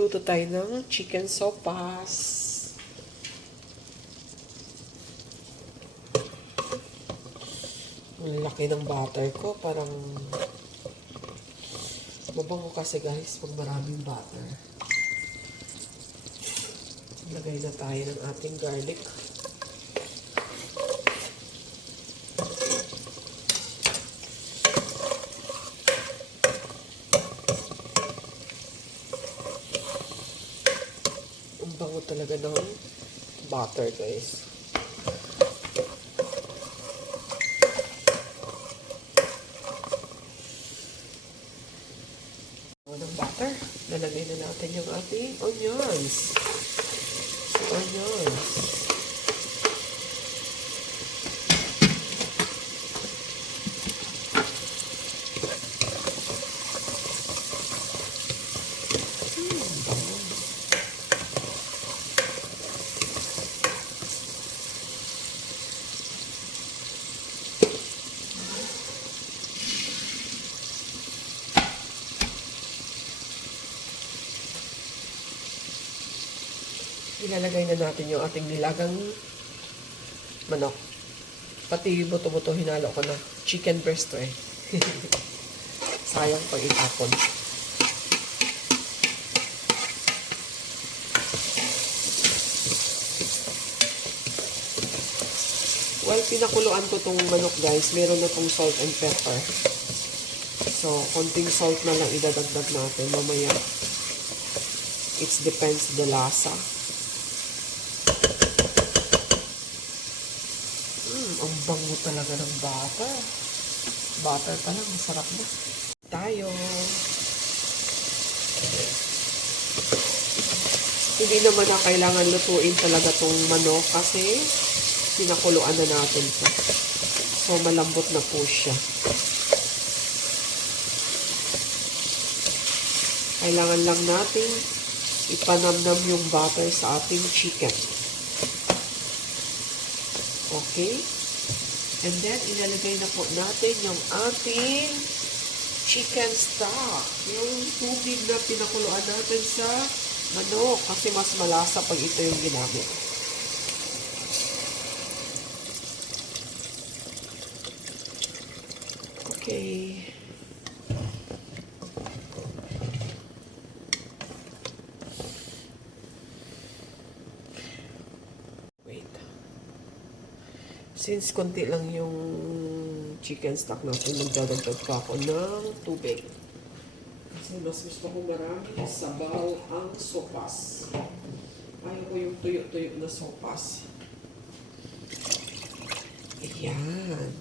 Magluluto tayo ng chicken sopas. Ang laki ng butter ko. Parang mabango kasi guys pag maraming butter. Lagay na tayo ng ating garlic. Ang bango talaga ng butter guys. Ng butter, lalagay na natin yung ating onions. Ilalagay na natin yung ating nilagang manok. Pati buto-buto hinalo ko na. Chicken breast to eh. Sayang pag itapon. Well, pinakuluan ko tong manok guys. Meron na tong salt and pepper. So, konting salt na lang idadagdag natin mamaya. It depends the lasa. Ang bango talaga ng butter. Butter pa lang, masarap na. Tayo. Hindi naman na kailangan lutuin talaga tong manok kasi pinakuluan na natin ito. So, malambot na po siya. Kailangan lang natin ipanamnam yung butter sa ating chicken. Okay? And then, ilalagay na po natin yung ating chicken stock. Yung tubig na pinakuluan natin sa manok. Kasi mas malasa pag ito yung ginamit. Okay. Since konti lang yung chicken stock natin, magdadagdag pa ako ng tubig. Kasi mas gusto ko marami sabaw ang sopas. Ayaw ko yung tuyo-tuyo na sopas. Ayan.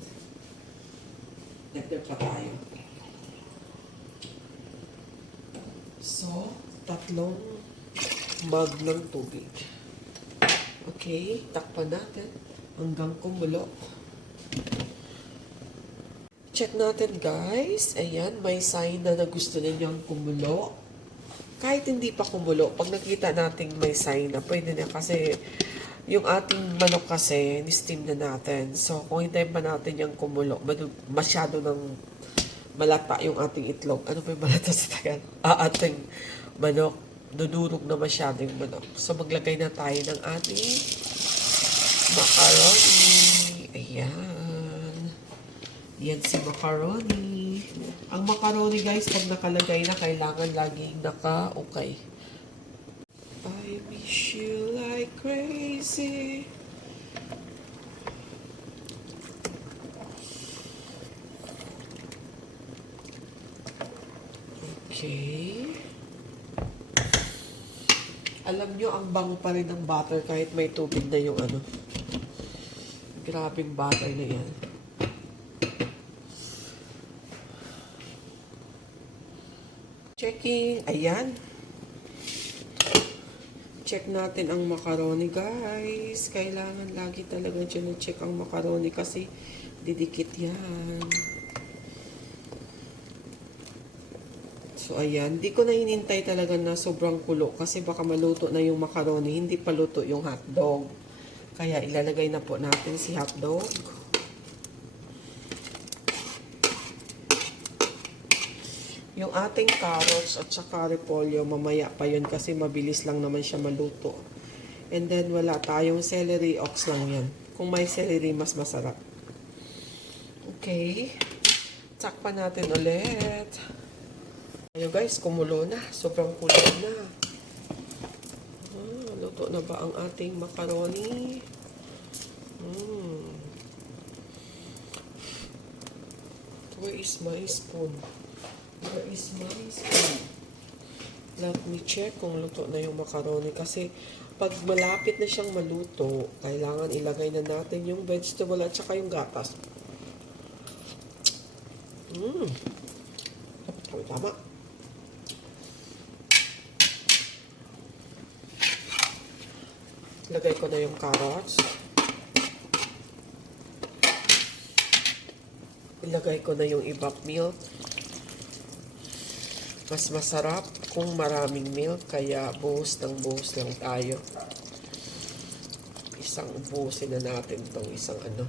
Dagdag pa tayo. So, 3 mug ng tubig. Okay, takpan natin hanggang kumulo. Check natin guys. Ayan, may sign na gusto ninyong kumulo. Kahit hindi pa kumulo, pag nakita natin may sign na, pwede na kasi yung ating manok kasi, ni-steam na natin. So, kung hintayin pa natin yung kumulo, masyado ng malata yung ating itlog. Ano ba yung malata sa tagal? Ating manok, dudurog na masyado yung manok. So, maglagay na tayo ng ating macaroni. Ayan. Yan si macaroni. Ang macaroni guys, pag nakalagay na, kailangan laging naka-ukay. I miss you like crazy. Okay. Alam nyo, ang bango pa rin ng butter kahit may tubig na yung ano. Grabing butter na yan. Checking. Ayan. Check natin ang macaroni guys. Kailangan lagi talaga dyan na-check ang macaroni kasi didikit yan. So, ayan. Di ko na hinintay talaga na sobrang kulo kasi baka maluto na yung macaroni. Hindi pa luto yung hotdog. Kaya, ilalagay na po natin si hotdog. Yung ating carrots at saka repolyo, mamaya pa yun kasi mabilis lang naman siya maluto. And then, wala tayong celery, ox lang yan. Kung may celery, mas masarap. Okay. Takpan natin ulit. Ayun guys, kumulo na. Sobrang kulo na. Luto na ba ang ating macaroni? Where is my spoon? Where is my spoon? Let me check kung luto na yung macaroni. Kasi pag malapit na siyang maluto, kailangan ilagay na natin yung vegetable at saka yung gatas. Tama. Lagay ko na yung carrots. Ilagay ko na yung evap milk. Mas masarap kung maraming milk, kaya buhos lang tayo. Isang ubusin na natin tong isang ano.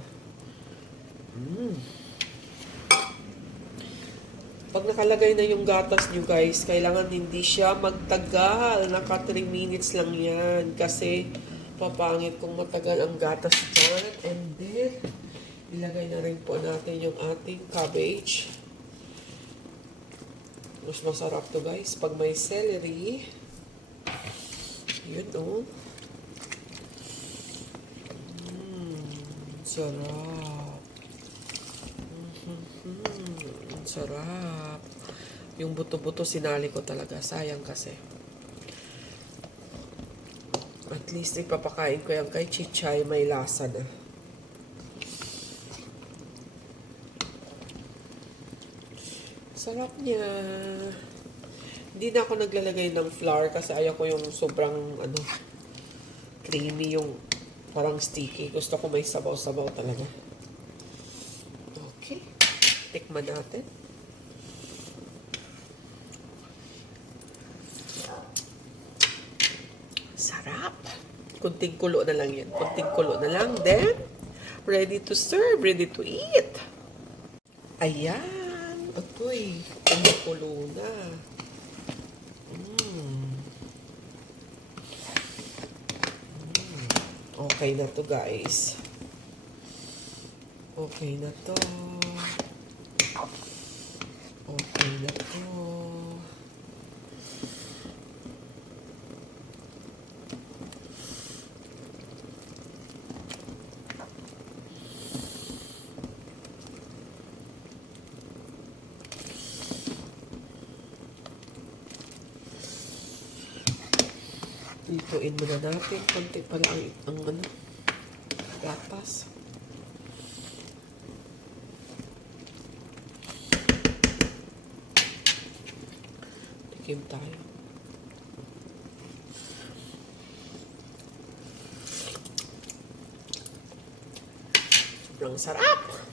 Pag nakalagay na yung gatas nyo guys, kailangan hindi siya magtagal. Naka 3 minutes lang yan. Kasi papangit kung matagal ang gatas dyan. And then, ilagay na rin po natin yung ating cabbage. Mas masarap to guys pag may celery. Yun o. Sarap. Sarap. Yung buto-buto sinali ko talaga. Sayang kasi. At least ipapakain ko yan kay Chichay. May lasa na. Sarap niya. Hindi na ako naglalagay ng flour kasi ayaw ko yung sobrang creamy, yung parang sticky. Gusto ko may sabaw-sabaw talaga. Okay. Tikman natin. Sarap. Kunting kulo na lang yan. Kunting kulo na lang. Then, ready to serve. Ready to eat. Ayan. Atoy. Kumukulo na. Okay na to guys. Okay na to. Okay na to. Ituin muna natin. Konti pala ang gatas. Tikim tayo. Sobrang sarap!